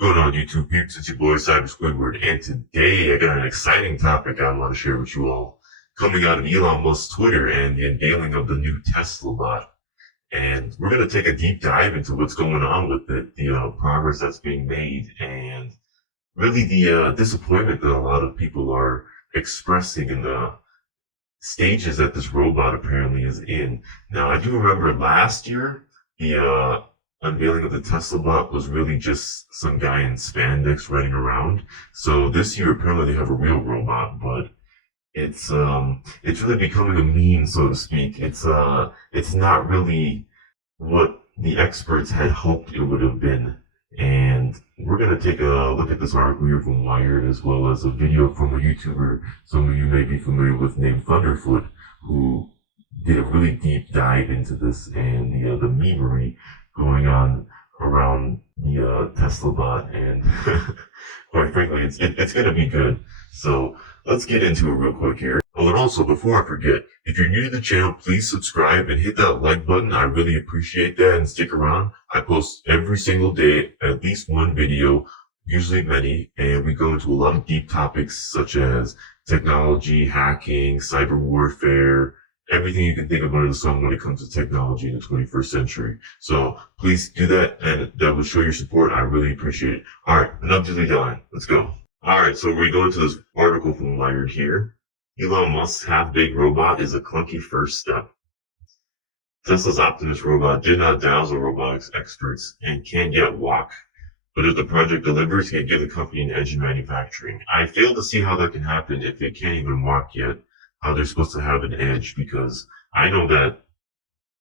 Going on YouTube peeps, it's your boy Cyber Squidward, and today I got an exciting topic I want to share with you all. Coming out of Elon Musk's Twitter and the unveiling of the new Tesla bot. And we're going to take a deep dive into what's going on with it, the progress that's being made, and really the disappointment that a lot of people are expressing in the stages that this robot apparently is in. Now, I do remember last year, the unveiling of the Tesla bot was really just some guy in spandex running around. So this year, apparently they have a real robot, but it's really becoming a meme, so to speak. It's not really what the experts had hoped it would have been. And we're going to take a look at this article here from Wired, as well as a video from a YouTuber some of you may be familiar with named Thunderfoot, who did a really deep dive into this and the memery going on around the Tesla bot. And quite frankly, it's going to be good. So let's get into it real quick here. Oh, and also, before I forget, if you're new to the channel, please subscribe and hit that like button. I really appreciate that, and stick around. I post every single day at least one video, usually many, and we go into a lot of deep topics such as technology, hacking, cyber warfare, everything you can think of under the sun when it comes to technology in the 21st century. So please do that, and that will show your support. I really appreciate it. All right, enough dilly-dallying. Let's go. All right, so we go into this article from Wired here. Elon Musk's half-baked robot is a clunky first step. Tesla's Optimus robot did not dazzle robotics experts and can't yet walk. But if the project delivers, it can give the company an edge in manufacturing. I fail to see how that can happen if they can't even walk yet, how they're supposed to have an edge, because I know that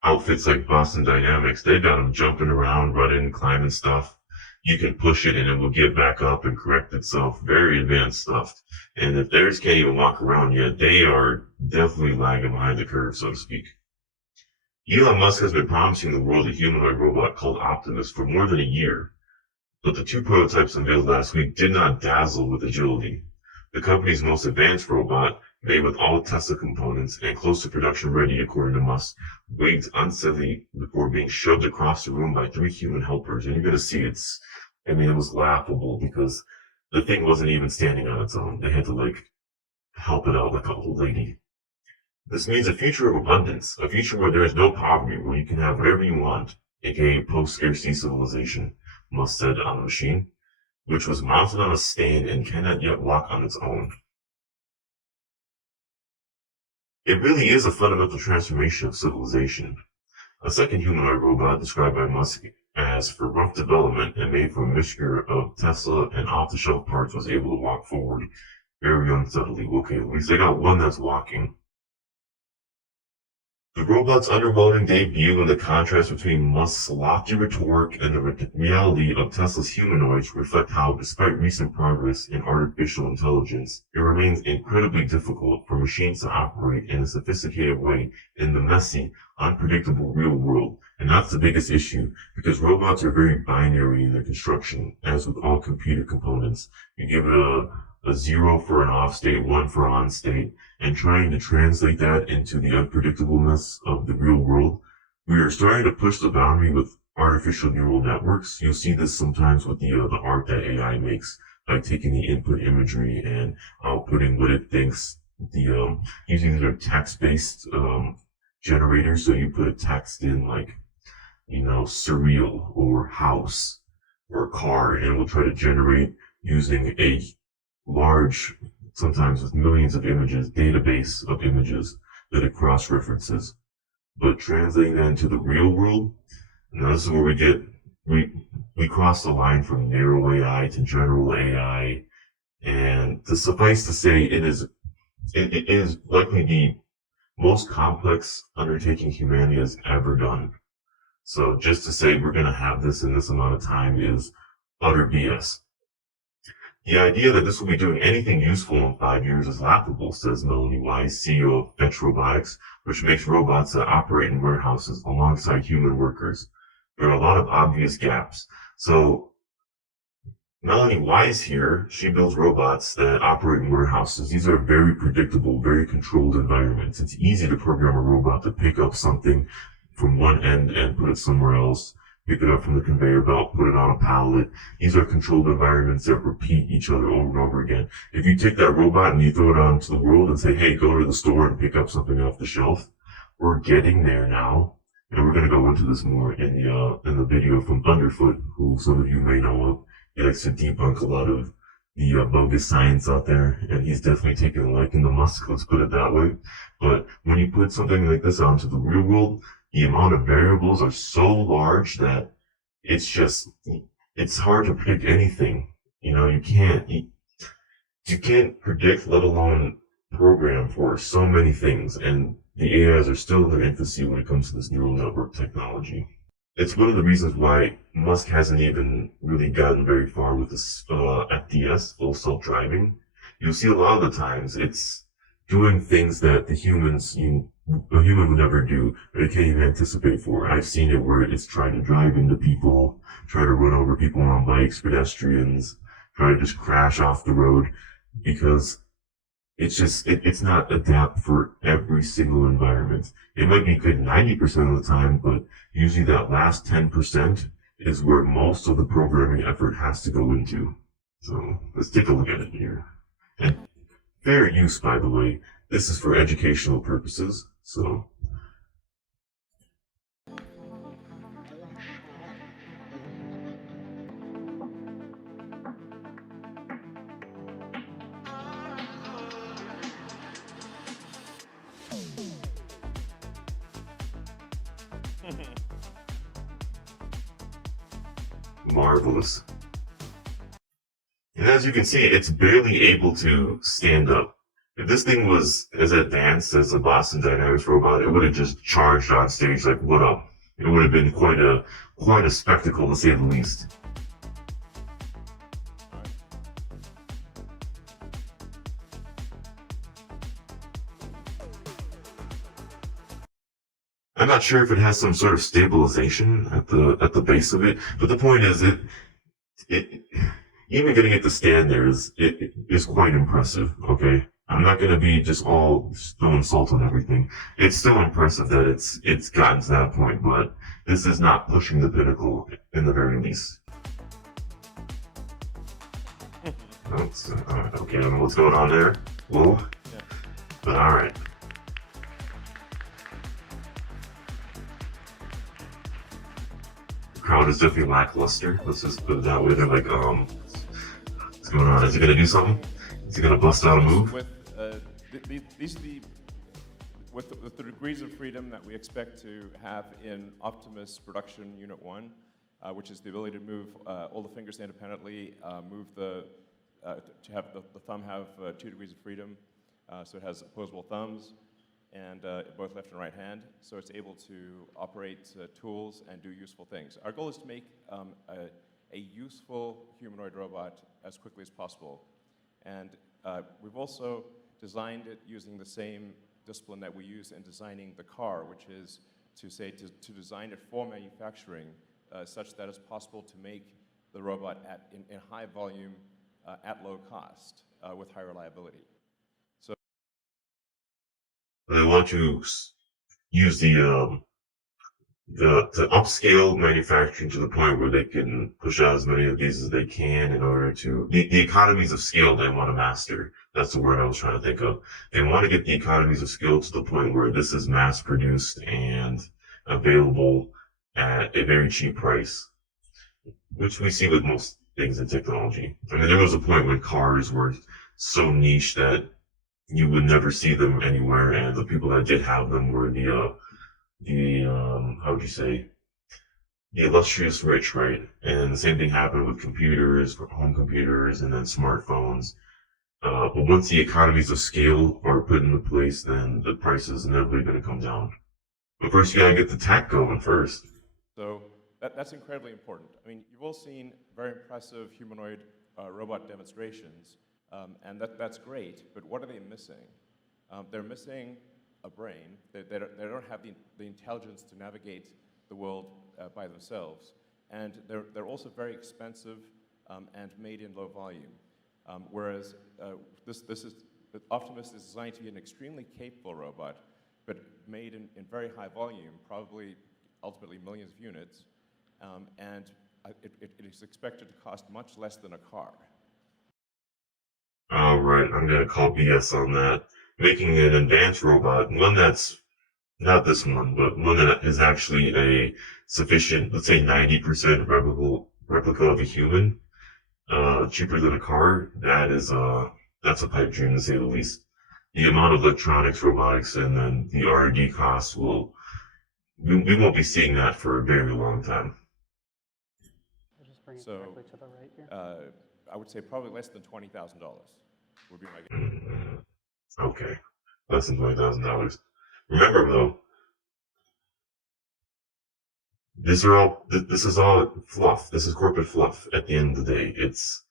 outfits like Boston Dynamics, they got them jumping around, running, climbing stuff. You can push it and it will get back up and correct itself. Very advanced stuff. And if theirs can't even walk around yet, they are definitely lagging behind the curve, so to speak. Elon Musk has been promising the world a humanoid robot called Optimus for more than a year, but the two prototypes unveiled last week did not dazzle with agility. The company's most advanced robot, made with all Tesla components and close to production ready according to Musk, wigged unsteadily before being shoved across the room by 3 human helpers. And you're going to see it was laughable because the thing wasn't even standing on its own. They had to help it out like a old lady. This means a future of abundance, a future where there is no poverty, where you can have whatever you want, aka post-scarcity civilization, Musk said on the machine, which was mounted on a stand and cannot yet walk on its own. It really is a fundamental transformation of civilization. A second humanoid robot described by Musk as for rough development and made from a mixture of Tesla and off-the-shelf parts was able to walk forward very unsteadily. Okay, at least they got one that's walking. The robot's underwhelming debut and the contrast between Musk's lofty rhetoric and the reality of Tesla's humanoids reflect how, despite recent progress in artificial intelligence, it remains incredibly difficult for machines to operate in a sophisticated way in the messy, unpredictable real world. And that's the biggest issue, because robots are very binary in their construction, as with all computer components. You give it a 0 for an off state, 1 for on state, and trying to translate that into the unpredictableness of the real world. We are starting to push the boundary with artificial neural networks. You'll see this sometimes with the art that AI makes, like taking the input imagery and outputting what it thinks. Using their text-based generators, so you put a text in like, surreal or house or car, and it will try to generate using a large, sometimes with millions of images, database of images that it cross-references. But translating that into the real world, now this is where we cross the line from narrow AI to general AI, and to suffice to say, it is likely the most complex undertaking humanity has ever done. So just to say we're going to have this in this amount of time is utter BS. The idea that this will be doing anything useful in 5 years is laughable, says Melanie Wise, CEO of Fetch Robotics, which makes robots that operate in warehouses alongside human workers. There are a lot of obvious gaps. So Melanie Wise here, she builds robots that operate in warehouses. These are very predictable, very controlled environments. It's easy to program a robot to pick up something from one end and put it somewhere else pick it up from the conveyor belt, put it on a pallet. These are controlled environments that repeat each other over and over again. If you take that robot and you throw it out into the world and say, hey, go to the store and pick up something off the shelf, we're getting there now. And we're going to go into this more in the video from Thunderfoot, who some of you may know of. He likes to debunk a lot of the bogus science out there, and he's definitely taken a liking to Musk, let's put it that way. But when you put something like this out into the real world, the amount of variables are so large that it's hard to predict anything. You know, you can't predict, let alone program for so many things, and the AIs are still in their infancy when it comes to this neural network technology. It's one of the reasons why Musk hasn't even really gotten very far with this FDS, full self-driving. You'll see a lot of the times it's doing things that a human would never do, or they can't even anticipate for. I've seen it where it's trying to drive into people, try to run over people on bikes, pedestrians, try to just crash off the road, because it's not adapt for every single environment. It might be good 90% of the time, but usually that last 10% is where most of the programming effort has to go into. So let's take a look at it here. And fair use, by the way. This is for educational purposes, so. Marvelous. And as you can see, it's barely able to stand up. If this thing was as advanced as the Boston Dynamics robot, it would have just charged on stage like, what up? It would have been quite a spectacle, to say the least. I'm not sure if it has some sort of stabilization at the base of it, but the point is it even getting it to stand there is quite impressive. Okay, I'm not gonna be just all throwing salt on everything. It's still impressive that it's gotten to that point, but this is not pushing the pinnacle in the very least. Okay, I don't know what's going on there. Whoa, but all right. Crowd is definitely lackluster. Let's just put it that way. They're like, what's going on? Is he gonna do something? Is he gonna bust out a move? With the degrees of freedom that we expect to have in Optimus Production Unit 1, which is the ability to move all the fingers independently, to have the thumb have 2 degrees of freedom, so it has opposable thumbs, and both left and right hand, so it's able to operate tools and do useful things. Our goal is to make a useful humanoid robot as quickly as possible. And we've also designed it using the same discipline that we use in designing the car, which is to design it for manufacturing such that it's possible to make the robot in high volume at low cost with high reliability. They want to use to upscale manufacturing to the point where they can push out as many of these as they can in order to the economies of scale they want to master. That's the word I was trying to think of. They want to get the economies of scale to the point where this is mass produced and available at a very cheap price, which we see with most things in technology. I mean, there was a point when cars were so niche that you would never see them anywhere, and the people that did have them were the how would you say, the illustrious rich, right? And the same thing happened with computers, home computers, and then smartphones. But once the economies of scale are put into place, then the price is inevitably going to come down. But first, you gotta get the tech going first. So that's incredibly important. I mean, you've all seen very impressive humanoid robot demonstrations. And that's great, but what are they missing? They're missing a brain. They don't have the intelligence to navigate the world by themselves. And they're also very expensive and made in low volume. Whereas Optimus is designed to be an extremely capable robot, but made in very high volume, probably ultimately millions of units, and it is expected to cost much less than a car. All right, I'm gonna call BS on that. Making an advanced robot, one that's not this one, but one that is actually a sufficient, let's say 90% replica of a human, cheaper than a car, that's a pipe dream to say the least. The amount of electronics, robotics, and then the R&D costs we won't be seeing that for a very long time. I'll just bring it So, directly to the right here. I would say probably less than $20,000 would be my guess. Okay, less than $20,000. Remember though, this is all fluff. This is corporate fluff. At the end of the day, it's,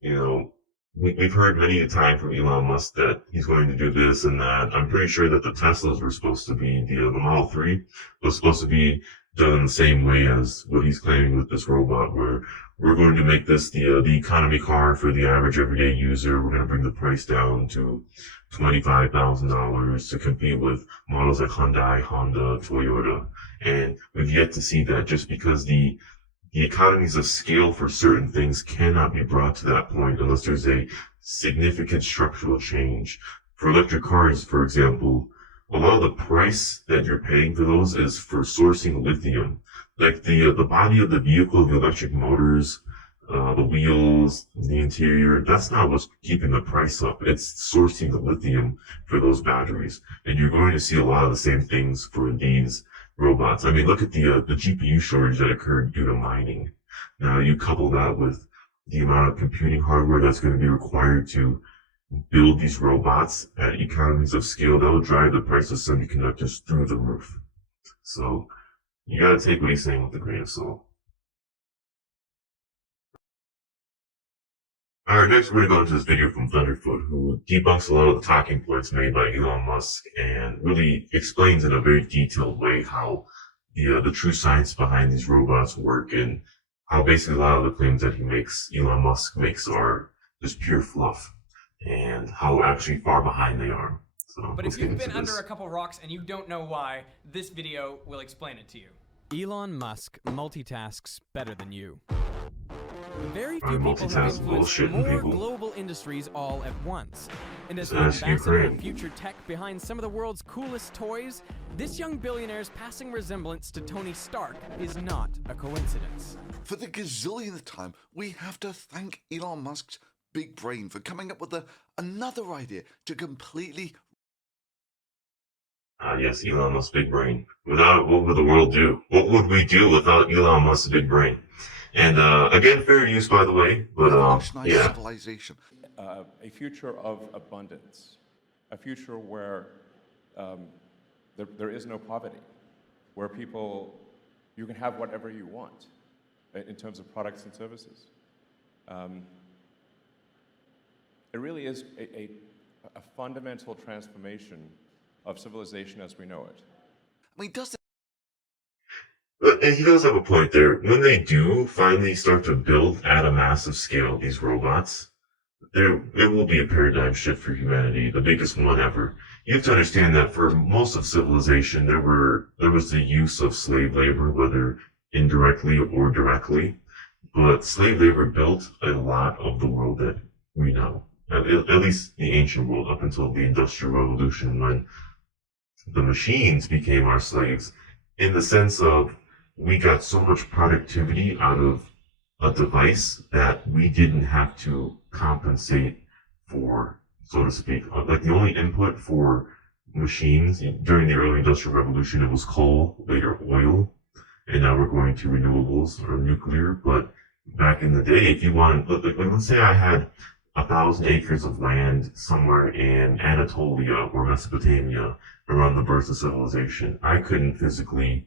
you know, we've heard many a time from Elon Musk that he's going to do this and that. I'm pretty sure that the Teslas were supposed to be, the Model 3 was supposed to be done in the same way as what he's claiming with this robot, where we're going to make this the economy car for the average everyday user. We're going to bring the price down to $25,000 to compete with models like Hyundai, Honda, Toyota. And we've yet to see that, just because the economies of scale for certain things cannot be brought to that point unless there's a significant structural change. For electric cars, for example, a lot of the price that you're paying for those is for sourcing lithium. Like the body of the vehicle, the electric motors, the wheels, the interior, that's not what's keeping the price up. It's sourcing the lithium for those batteries. And you're going to see a lot of the same things for these robots. I mean, look at the GPU shortage that occurred due to mining. Now you couple that with the amount of computing hardware that's going to be required to build these robots at economies of scale, that will drive the price of semiconductors through the roof. So you got to take what he's saying with a grain of salt. Alright, next we're going to go into this video from Thunderfoot, who debunks a lot of the talking points made by Elon Musk and really explains in a very detailed way how the true science behind these robots work, and how basically a lot of the claims that Elon Musk makes, are just pure fluff, and how actually far behind they are. So but if you've been under a couple rocks and you don't know why, this video will explain it to you. Elon Musk multitasks better than you. Very I few people multitask have influenced bullshit more people. global industries all at once. And as the Ask ambassador Ukraine. of future tech behind some of the world's coolest toys, this young billionaire's passing resemblance to Tony Stark is not a coincidence. For the gazillionth time, we have to thank Elon Musk's big brain for coming up with another idea to completely... Yes, Elon Musk's big brain. Without it, what would the world do? What would we do without Elon Musk's big brain? And again, fair use, by the way. But revolutionize yeah, civilization. A future of abundance, a future where there is no poverty, where you can have whatever you want in terms of products and services. It really is a fundamental transformation of civilization as we know it. I mean, does and he does have a point there. When they do finally start to build at a massive scale these robots, it will be a paradigm shift for humanity, the biggest one ever. You have to understand that for most of civilization, there was the use of slave labor, whether indirectly or directly. But slave labor built a lot of the world that we know, at least the ancient world, up until the Industrial Revolution, when the machines became our slaves, in the sense of we got so much productivity out of a device that we didn't have to compensate for, so to speak. Like the only input for machines during the early Industrial Revolution, it was coal, later oil, and now we're going to renewables or nuclear. But back in the day, if you wanted, let's say I had 1,000 acres of land somewhere in Anatolia or Mesopotamia around the birth of civilization, I couldn't physically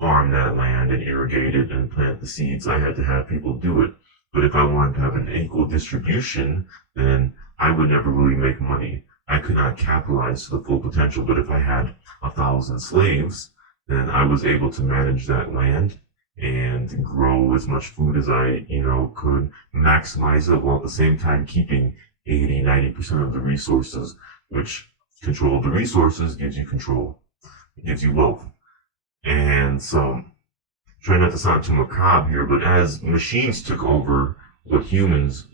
farm that land and irrigate it and plant the seeds. I had to have people do it. But if I wanted to have an equal distribution, then I would never really make money. I could not capitalize to the full potential. But if I had 1,000 slaves, then I was able to manage that land and grow as much food as I, could, maximize it, while at the same time keeping 80-90% of the resources, which control of the resources gives you control. It gives you wealth. And so try not to sound too macabre here, but as machines took over what humans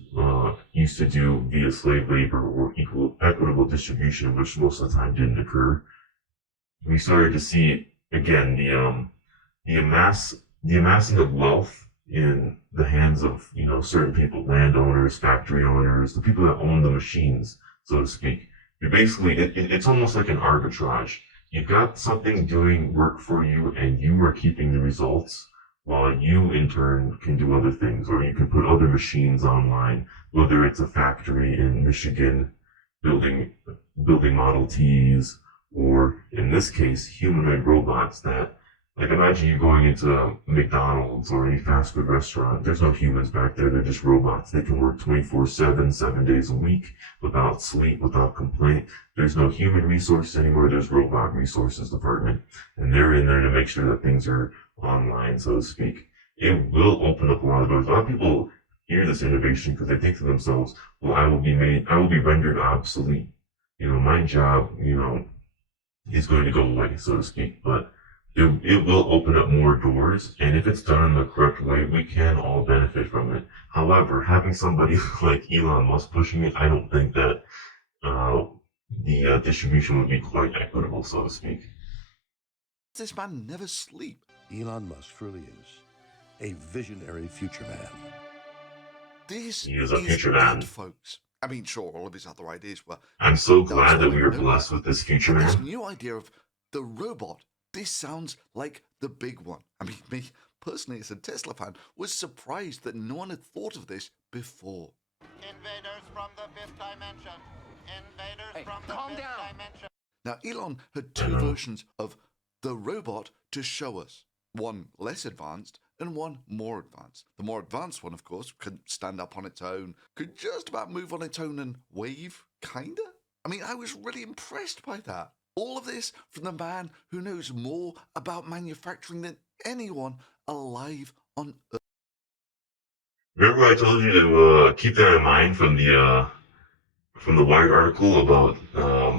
used to do via slave labor or equitable distribution, which most of the time didn't occur, we started to see again the amassing of wealth in the hands of certain people, landowners, factory owners, the people that own the machines, so to speak. You're basically it's almost like an arbitrage. You've got something doing work for you, and you are keeping the results, while you in turn can do other things, or you can put other machines online, whether it's a factory in Michigan building Model Ts, or in this case, humanoid robots that, like, imagine you going into McDonald's or any fast food restaurant. There's no humans back there. They're just robots. They can work 24/7, 7 days a week, without sleep, without complaint. There's no human resources anymore. There's robot resources department. And they're in there to make sure that things are online, so to speak. It will open up a lot of doors. A lot of people hear this innovation because they think to themselves, well, I will be rendered obsolete. My job, is going to go away, so to speak. But it will open up more doors, and if it's done in the correct way, we can all benefit from it. However, having somebody like Elon Musk pushing it, I don't think that the distribution would be quite equitable, so to speak. This man never sleep. Elon Musk truly is a visionary future man. This He is a future man. good, folks. I mean, sure, all of his other ideas were. I'm so That was glad that all we I were know. blessed with this future But this man. new idea of the robot, this sounds like the big one. I mean, me, personally, as a Tesla fan, was surprised that no one had thought of this before. Invaders from the fifth dimension. Invaders from the fifth dimension. Now, Elon had two versions of the robot to show us. One less advanced and one more advanced. The more advanced one, of course, could stand up on its own, could just about move on its own and wave, kinda? I mean, I was really impressed by that. All of this from the man who knows more about manufacturing than anyone alive on Earth. Remember I told you to keep that in mind from the Wired article about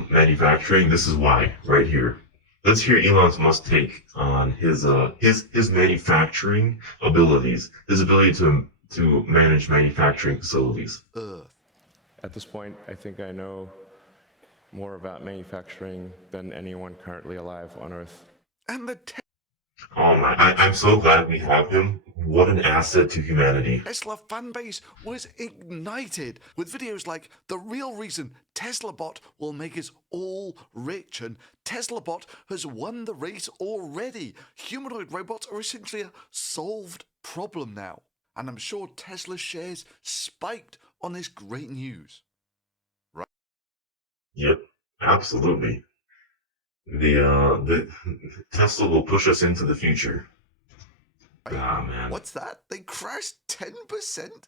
manufacturing? This is why, right here. Let's hear Elon Musk's take on his manufacturing abilities, his ability to manage manufacturing facilities. Earth. At this point, I think I know more about manufacturing than anyone currently alive on Earth. And the Oh my, I'm so glad we have him. What an asset to humanity. Tesla fanbase was ignited with videos like the real reason Tesla bot will make us all rich, and Tesla bot has won the race already. Humanoid robots are essentially a solved problem now, and I'm sure Tesla shares spiked on this great news. Right? Yep, absolutely. The Tesla will push us into the future. Ah, man. What's that? They crashed 10%?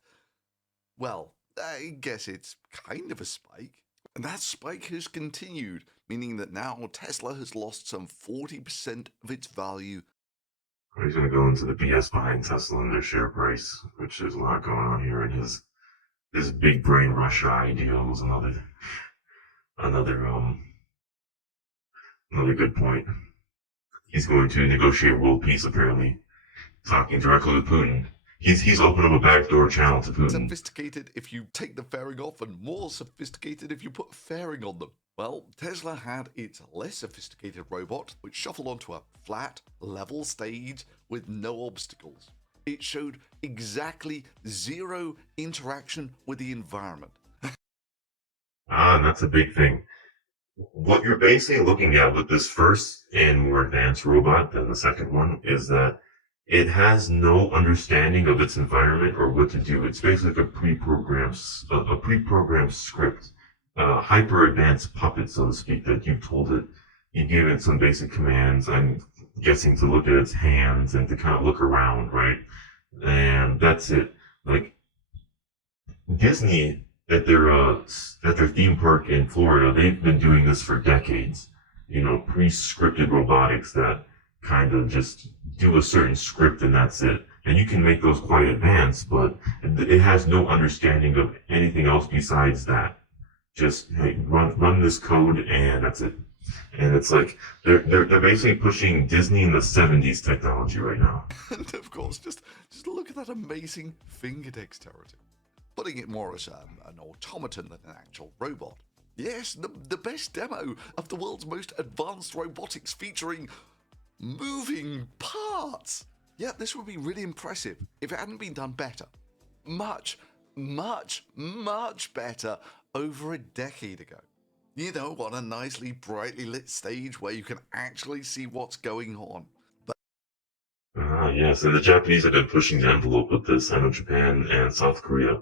Well, I guess it's kind of a spike. And that spike has continued, meaning that now Tesla has lost some 40% of its value. He's going to go into the BS behind Tesla and their share price, which there's a lot going on here. And his big brain Russia idea was another good point. He's going to negotiate world peace, apparently, talking directly with Putin. He's opened up a backdoor channel to Putin. Sophisticated if you take the fairing off, and more sophisticated if you put fairing on them. Well, Tesla had its less sophisticated robot, which shuffled onto a flat, level stage with no obstacles. It showed exactly zero interaction with the environment. And that's a big thing. What you're basically looking at with this first and more advanced robot than the second one is that it has no understanding of its environment or what to do. It's basically like a pre-programmed script, hyper advanced puppet, so to speak, that you've told it. You gave it some basic commands. I'm guessing to look at its hands and to kind of look around, right? And that's it. Like Disney, at their theme park in Florida, they've been doing this for decades. Pre-scripted robotics that kind of just do a certain script and that's it. And you can make those quite advanced, but it has no understanding of anything else besides that. Just, hey, run this code and that's it. And it's like they're basically pushing Disney in the 70s technology right now. And of course, just look at that amazing finger dexterity. Putting it more as an automaton than an actual robot. Yes, the best demo of the world's most advanced robotics featuring moving parts. Yeah, this would be really impressive if it hadn't been done better. Much, much, much better over a decade ago. You know, on a nicely brightly lit stage where you can actually see what's going on. Yes, and the Japanese have been pushing the envelope with this. I know Japan and South Korea,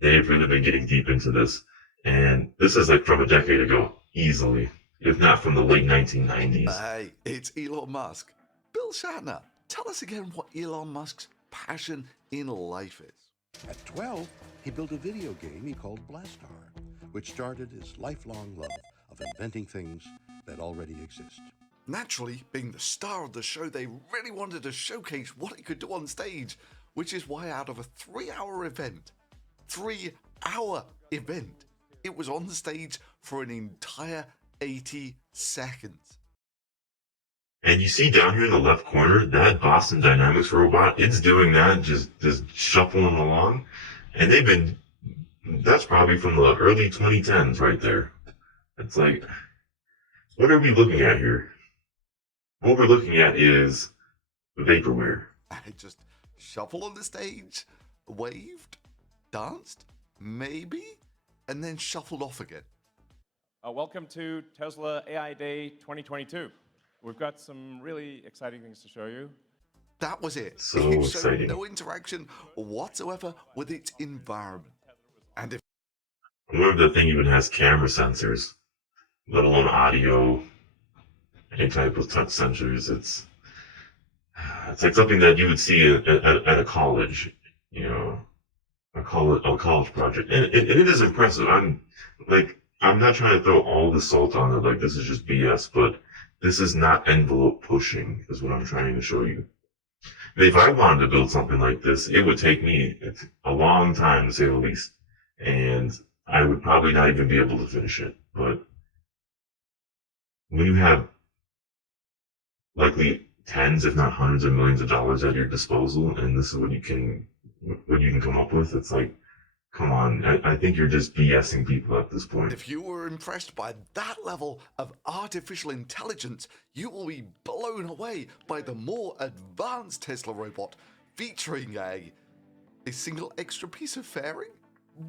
they've really been getting deep into this. And this is like from a decade ago, easily, if not from the late 1990s. Hey, it's Elon Musk. Bill Shatner, tell us again what Elon Musk's passion in life is. At 12, he built a video game he called Blastar, which started his lifelong love of inventing things that already exist. Naturally, being the star of the show, they really wanted to showcase what it could do on stage, which is why out of a 3-hour event, it was on the stage for an entire 80 seconds. And you see down here in the left corner, that Boston Dynamics robot, it's doing that, just shuffling along. And that's probably from the early 2010s right there. It's like, what are we looking at here? What we're looking at is vaporware. I just shuffled on the stage, waved, danced, maybe, and then shuffled off again. Welcome to Tesla AI Day 2022. We've got some really exciting things to show you. That was it. So It showed exciting. no interaction whatsoever with its environment. And if What if the thing even has camera sensors, let alone audio, any type of touch sensors? It's like something that you would see at a college, you know, a college project, and it is impressive. I'm not trying to throw all the salt on it, like this is just BS, but this is not envelope pushing, is what I'm trying to show you. If I wanted to build something like this, it would take me a long time, to say the least, and I would probably not even be able to finish it. But when you have likely tens, if not hundreds of millions of dollars at your disposal, and this is what you can come up with, it's like, come on, I think you're just BSing people at this point. If you were impressed by that level of artificial intelligence, you will be blown away by the more advanced Tesla robot featuring a single extra piece of fairing,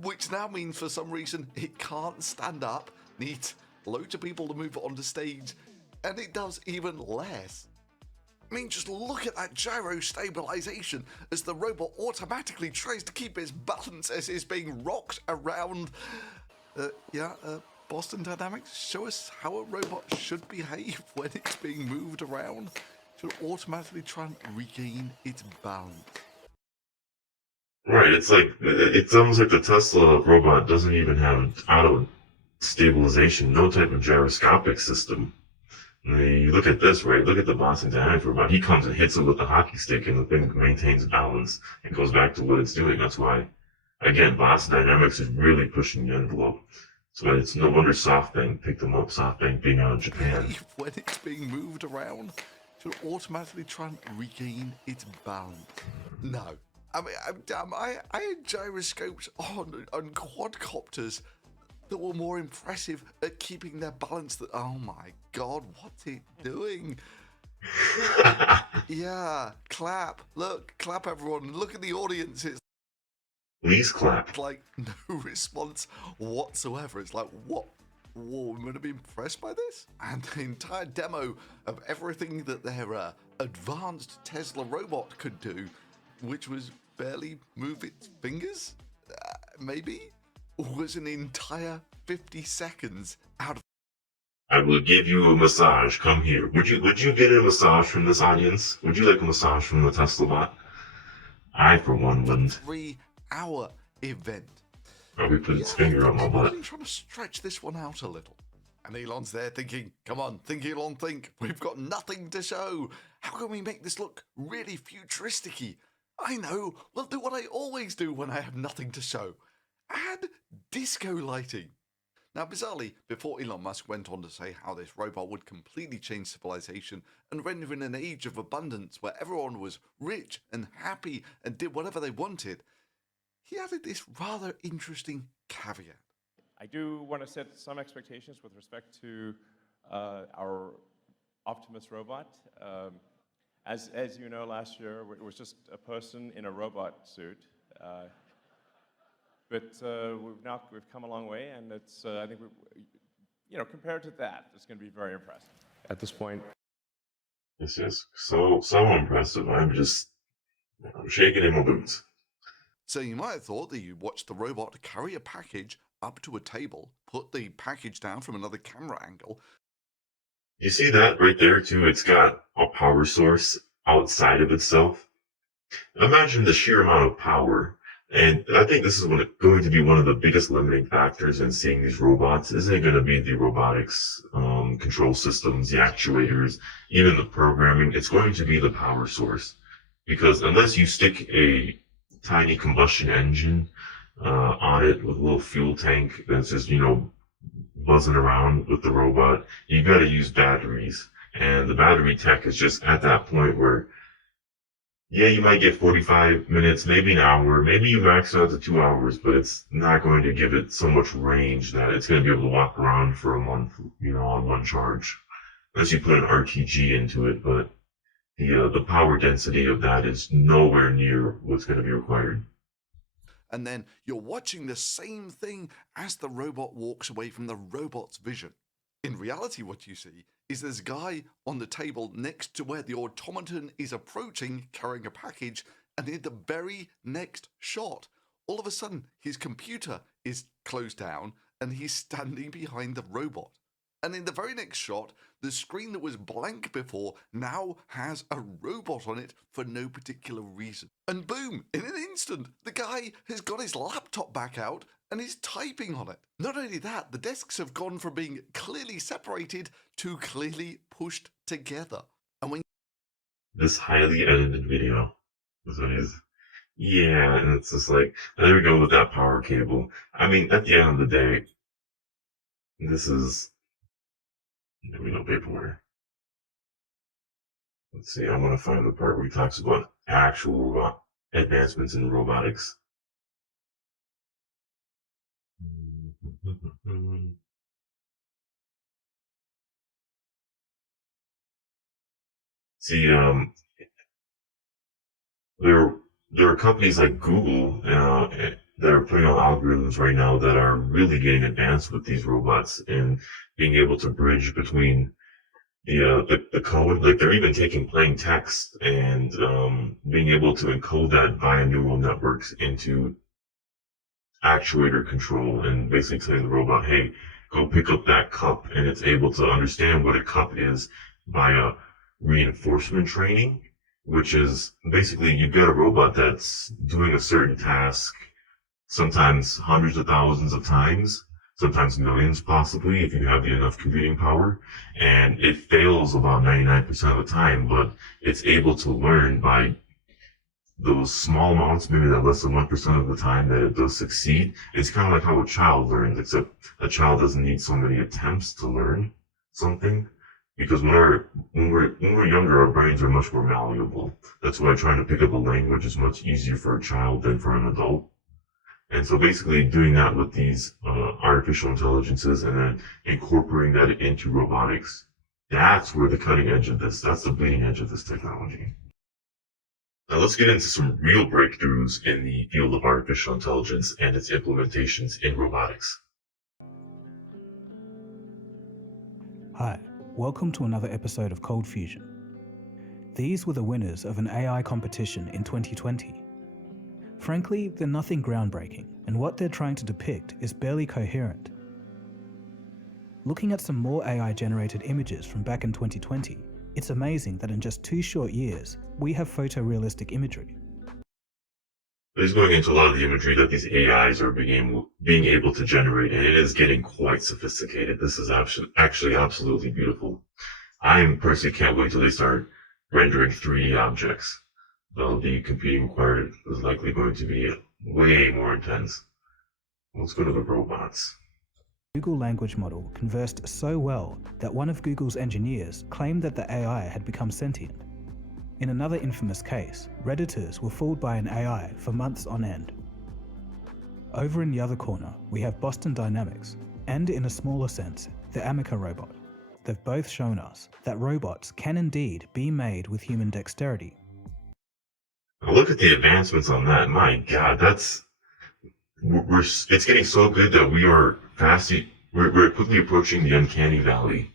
which now means for some reason it can't stand up, needs loads of people to move it onto stage, and it does even less. I mean, just look at that gyro stabilization as the robot automatically tries to keep its balance as it's being rocked around. Boston Dynamics, show us how a robot should behave when it's being moved around. It should automatically try and regain its balance. Right, it's almost like the Tesla robot doesn't even have auto stabilization, no type of gyroscopic system. You look at this, right? Look at the Boston Dynamics robot. He comes and hits it with the hockey stick, and the thing maintains balance and goes back to what it's doing. That's why, again, Boston Dynamics is really pushing the envelope. So it's no wonder SoftBank picked them up. SoftBank being out of Japan. When it's being moved around, it should automatically try and regain its balance. No. I mean, I had gyroscopes on quadcopters that were more impressive at keeping their balance. Oh my god, what's it doing? Yeah, clap. Look, clap everyone. Look at the audience. It's Please clap. like no response whatsoever. It's like, what? Whoa, I'm going to be impressed by this? And the entire demo of everything that their advanced Tesla robot could do, which was barely move its fingers, maybe, was an entire 50 seconds out of. I will give you a massage. Come here. Would you get a massage from this audience? Would you like a massage from the Tesla bot? I, for one, wouldn't. 3-hour event. Probably put its finger on my butt. I'm trying to stretch this one out a little. And Elon's there thinking, come on, think Elon, think. We've got nothing to show. How can we make this look really futuristic-y? I know, we'll do what I always do when I have nothing to show. Add disco lighting. Now, bizarrely, before Elon Musk went on to say how this robot would completely change civilization and render in an age of abundance where everyone was rich and happy and did whatever they wanted, he added this rather interesting caveat. I do want to set some expectations with respect to our Optimus robot. As you know, last year it was just a person in a robot suit. But we've come a long way, and it's I think compared to that, it's going to be very impressive. At this point, This is so impressive. I'm shaking in my boots. So you might have thought that you'd watch the robot carry a package up to a table, put the package down from another camera angle. You see that right there too? It's got a power source outside of itself. Imagine the sheer amount of power. And I think this is going to be one of the biggest limiting factors in seeing these robots. Isn't going to be the robotics control systems, the actuators, even the programming. It's going to be the power source. Because unless you stick a tiny combustion engine on it with a little fuel tank that's just, buzzing around with the robot, you got to use batteries. And the battery tech is just at that point where, yeah, you might get 45 minutes, maybe an hour, maybe you max out to 2 hours, but it's not going to give it so much range that it's going to be able to walk around for a month, on one charge. Unless you put an RTG into it, but the power density of that is nowhere near what's going to be required. And then you're watching the same thing as the robot walks away from the robot's vision. In reality, what you see is this guy on the table next to where the automaton is approaching, carrying a package, and in the very next shot, all of a sudden his computer is closed down and he's standing behind the robot. And in the very next shot, the screen that was blank before now has a robot on it for no particular reason. And boom, in an instant, the guy has got his laptop back out and is typing on it. Not only that, the desks have gone from being clearly separated to clearly pushed together. And when This highly edited video is what it is. Yeah, and it's just like, there we go with that power cable. I mean, at the end of the day, this is, there we go, paperwork. Let's see, I want to find the part where he talks about actual advancements in robotics. See, there are companies like Google that are putting out algorithms right now that are really getting advanced with these robots and being able to bridge between the code. Like they're even taking plain text and being able to encode that via neural networks into actuator control and basically telling the robot, hey, go pick up that cup, and it's able to understand what a cup is via reinforcement training, which is basically you've got a robot that's doing a certain task sometimes hundreds of thousands of times, sometimes millions possibly if you have enough computing power, and it fails about 99% of the time, but it's able to learn by those small amounts, maybe that less than 1% of the time that it does succeed. It's kind of like how a child learns, except a child doesn't need so many attempts to learn something. Because when we're younger, our brains are much more malleable. That's why trying to pick up a language is much easier for a child than for an adult. And so basically doing that with these artificial intelligences and then incorporating that into robotics, that's where the cutting edge of this, that's the bleeding edge of this technology. Now let's get into some real breakthroughs in the field of artificial intelligence and its implementations in robotics. Hi, welcome to another episode of Cold Fusion. These were the winners of an AI competition in 2020. Frankly, they're nothing groundbreaking, and what they're trying to depict is barely coherent. Looking at some more AI-generated images from back in 2020, it's amazing that in just 2 short years, we have photorealistic imagery. It's going into a lot of the imagery that these AIs are being able to generate, and it is getting quite sophisticated. This is actually absolutely beautiful. I personally can't wait till they start rendering 3D objects. Though the computing required is likely going to be way more intense. Let's go to the robots. Google language model conversed so well that one of Google's engineers claimed that the AI had become sentient. In another infamous case, Redditors were fooled by an AI for months on end. Over in the other corner, we have Boston Dynamics, and in a smaller sense, the Amica robot. They've both shown us that robots can indeed be made with human dexterity. Look at the advancements on that. My God, it's getting so good that we're quickly approaching the uncanny valley.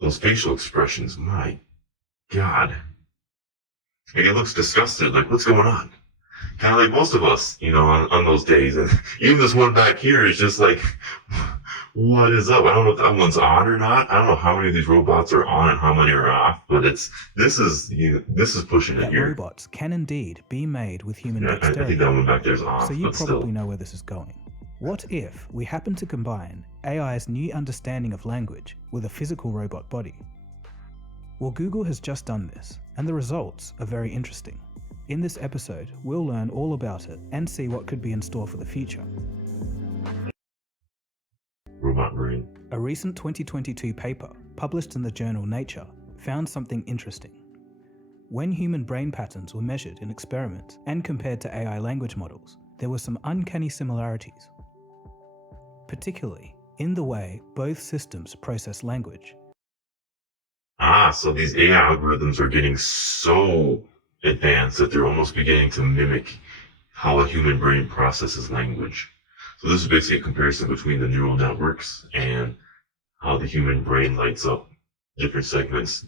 Those facial expressions, my God. Like, it looks disgusted, like, what's going on? Kind of like most of us, on those days. And even this one back here is just like, what is up? I don't know if that one's on or not. I don't know how many of these robots are on and how many are off, but this is pushing it That here. robots can indeed be made with human Yeah, I dexterity. think that one back there is off, So you but probably still. know where this is going. What if we happen to combine AI's new understanding of language with a physical robot body? Well, Google has just done this, and the results are very interesting. In this episode, we'll learn all about it and see what could be in store for the future. Robot brain. A recent 2022 paper, published in the journal Nature, found something interesting. When human brain patterns were measured in experiments and compared to AI language models, there were some uncanny similarities, particularly in the way both systems process language. So these AI algorithms are getting so advanced that they're almost beginning to mimic how a human brain processes language. So this is basically a comparison between the neural networks and how the human brain lights up different segments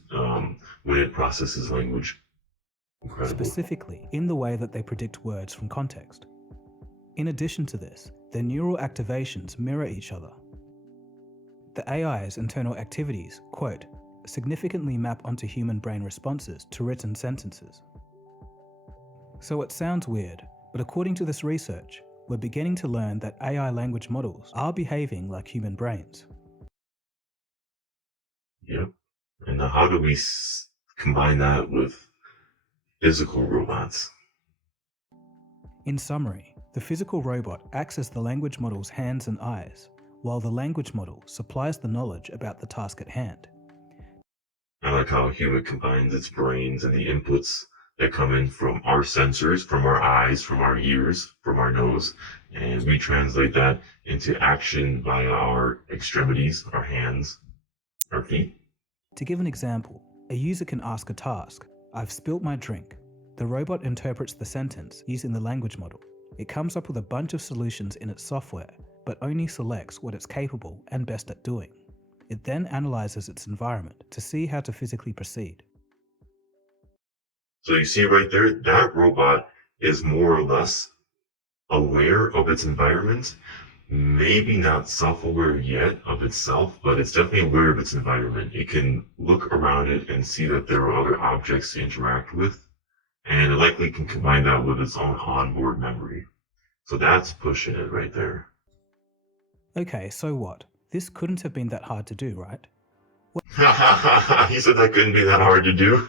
when it processes language. Incredible. Specifically in the way that they predict words from context. In addition to this, their neural activations mirror each other. The AI's internal activities, quote, significantly map onto human brain responses to written sentences. So it sounds weird, but according to this research, we're beginning to learn that AI language models are behaving like human brains. Yep. And now how do we combine that with physical robots? In summary, the physical robot acts as the language model's hands and eyes, while the language model supplies the knowledge about the task at hand. I like how a human combines its brains and the inputs that come in from our sensors, from our eyes, from our ears, from our nose, and we translate that into action via our extremities, our hands, our feet. To give an example, a user can ask a task, "I've spilt my drink." The robot interprets the sentence using the language model. It comes up with a bunch of solutions in its software, but only selects what it's capable and best at doing. It then analyzes its environment to see how to physically proceed. So you see right there, that robot is more or less aware of its environment. Maybe not self-aware yet of itself, but it's definitely aware of its environment. It can look around it and see that there are other objects to interact with, and it likely can combine that with its own onboard memory. So that's pushing it right there. Okay, so what? This couldn't have been that hard to do, right? He said that couldn't be that hard to do.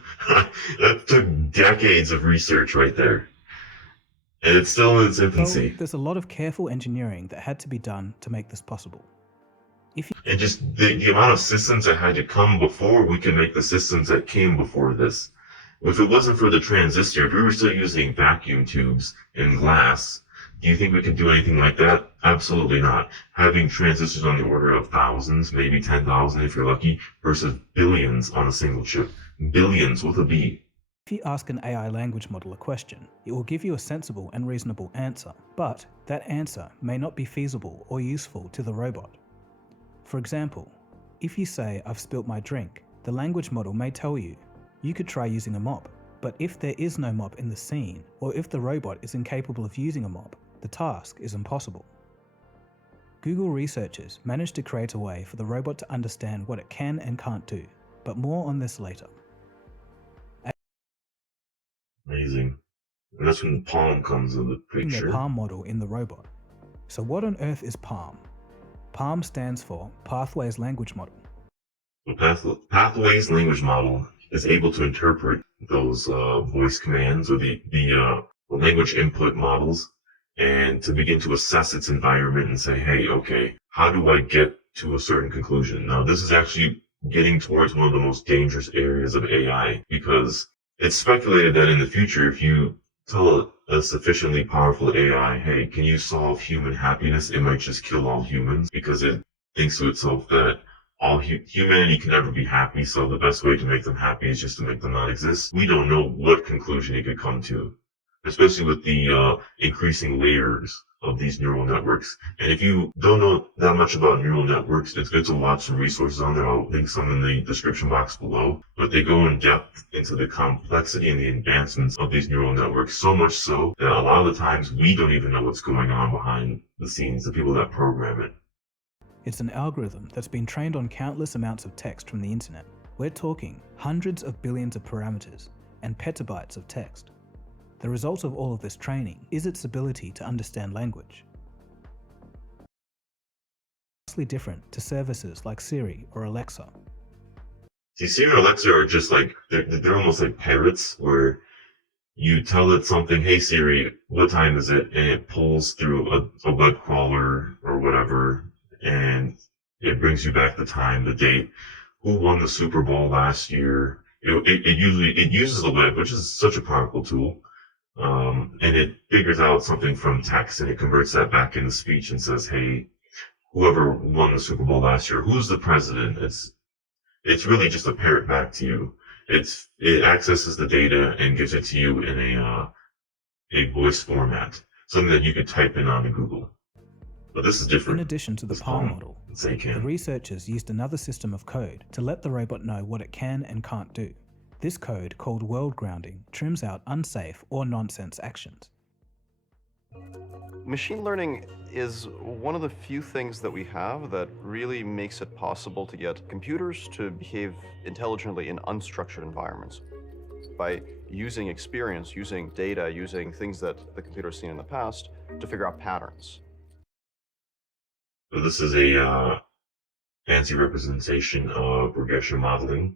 That took decades of research right there. And it's still in its Well, infancy. there's a lot of careful engineering that had to be done to make this possible. And just the amount of systems that had to come before we could make the systems that came before this. If it wasn't for the transistor, if we were still using vacuum tubes and glass, do you think we could do anything like that? Absolutely not. Having transistors on the order of thousands, maybe 10,000 if you're lucky, versus billions on a single chip. Billions with a B. If you ask an AI language model a question, it will give you a sensible and reasonable answer, but that answer may not be feasible or useful to the robot. For example, if you say, "I've spilt my drink," the language model may tell you, "You could try using a mop." But if there is no mop in the scene, or if the robot is incapable of using a mop, the task is impossible. Google researchers managed to create a way for the robot to understand what it can and can't do, but more on this later. Amazing. And that's when the palm comes in the Their picture. PaLM model in the robot. So what on earth is PaLM? PaLM stands for Pathways Language Model. The Pathways language model is able to interpret those voice commands or the language input models and to begin to assess its environment and say, hey, okay, how do I get to a certain conclusion? Now, this is actually getting towards one of the most dangerous areas of AI, because it's speculated that in the future, if you tell a sufficiently powerful AI, hey, can you solve human happiness? It might just kill all humans, because it thinks to itself that all humanity can never be happy, so the best way to make them happy is just to make them not exist. We don't know what conclusion it could come to, especially with the increasing layers of these neural networks. And if you don't know that much about neural networks, it's good to watch some resources on there. I'll link some in the description box below. But they go in depth into the complexity and the advancements of these neural networks, so much so that a lot of the times we don't even know what's going on behind the scenes, the people that program it. It's an algorithm that's been trained on countless amounts of text from the internet. We're talking hundreds of billions of parameters and petabytes of text. The result of all of this training is its ability to understand language. Vastly different to services like Siri or Alexa. See, Siri and Alexa are just like, they're almost like parrots, where you tell it something, hey Siri, what time is it? And it pulls through a web crawler or whatever, and it brings you back the time, the date, who won the Super Bowl last year. It uses the web, which is such a powerful tool. And it figures out something from text and it converts that back into speech and says, hey, whoever won the Super Bowl last year, who's the president? It's really just a parrot back to you. It accesses the data and gives it to you in a voice format, something that you could type in onto Google. But this is different. In addition to the PAL model, the researchers used another system of code to let the robot know what it can and can't do. This code, called world grounding, trims out unsafe or nonsense actions. Machine learning is one of the few things that we have that really makes it possible to get computers to behave intelligently in unstructured environments. By using experience, using data, using things that the computer's seen in the past to figure out patterns. So this is a fancy representation of regression modeling,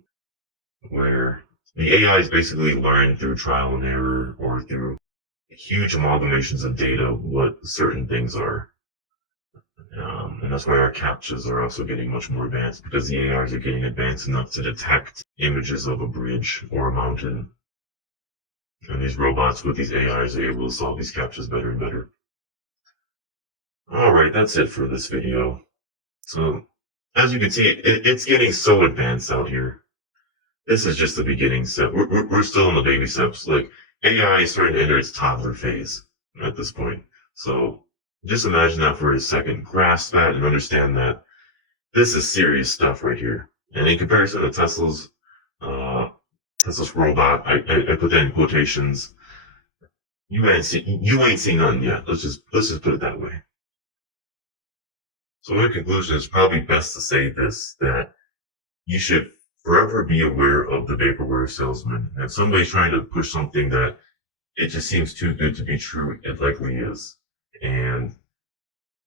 where the AI is basically learned through trial and error or through huge amalgamations of data what certain things are. And that's why our captchas are also getting much more advanced, because the AIs are getting advanced enough to detect images of a bridge or a mountain. And these robots with these AIs are able to solve these captchas better and better. Alright, that's it for this video. So, as you can see, it's getting so advanced out here. This is just the beginning step. We're still in the baby steps. Like, AI is starting to enter its toddler phase at this point. So, just imagine that for a second. Grasp that and understand that this is serious stuff right here. And in comparison to Tesla's robot, I put that in quotations. You ain't seen nothing yet. Let's just put it that way. So in conclusion, it's probably best to say this, that you should forever be aware of the vaporware salesman. And if somebody's trying to push something that it just seems too good to be true, it likely is. And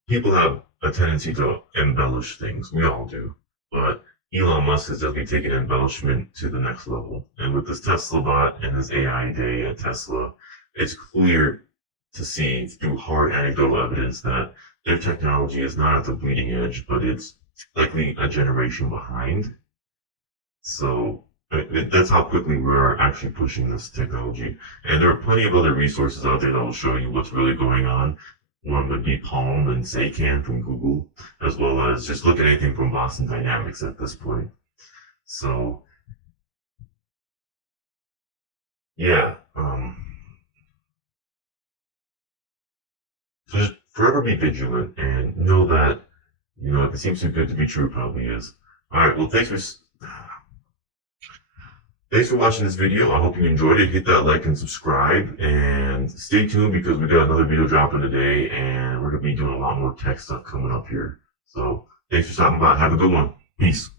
people have a tendency to embellish things. We all do. But Elon Musk has definitely taken embellishment to the next level. And with this Tesla bot and this AI day at Tesla, it's clear to see through hard anecdotal evidence that their technology is not at the bleeding edge, but it's likely a generation behind. So that's how quickly we're actually pushing this technology. And there are plenty of other resources out there that will show you what's really going on. One would be Palm and Saycan from Google, as well as just look at anything from Boston Dynamics at this point. So, yeah, so just forever be vigilant and know that, if it seems too good to be true, it probably is. Alright, well, thanks for watching this video. I hope you enjoyed it. Hit that like and subscribe, and stay tuned because we got another video dropping today, and we're going to be doing a lot more tech stuff coming up here. So thanks for stopping by. Have a good one. Peace.